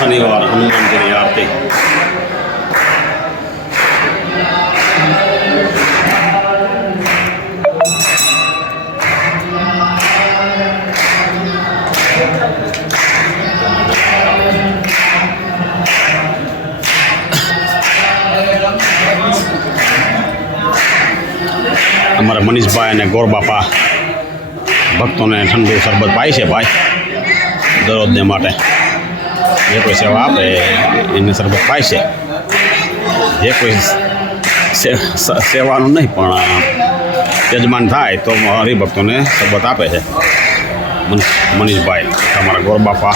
શનિવાર હનુમાનજીની આરતી અમારા મનીષભાઈ અને ગોરબાપા ભક્તોને ઠંડુ શરબત પાય છે ભાઈ દરરોજને માટે જે કોઈ સેવા આપે એને શરબત પાય છે જે કોઈ સેવાનું નહીં પણ યજમાન થાય તો હરિભક્તોને શરબત આપે છે મનીષભાઈ તમારા ગોરબાપા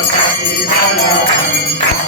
alabanza.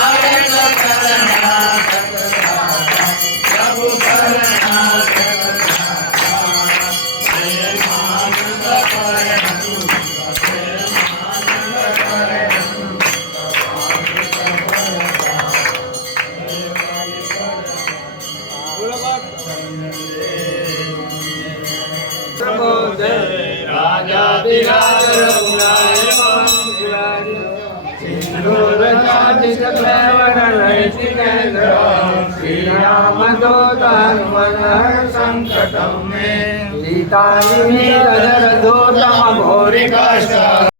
મે सीतानि घोरिकाश्च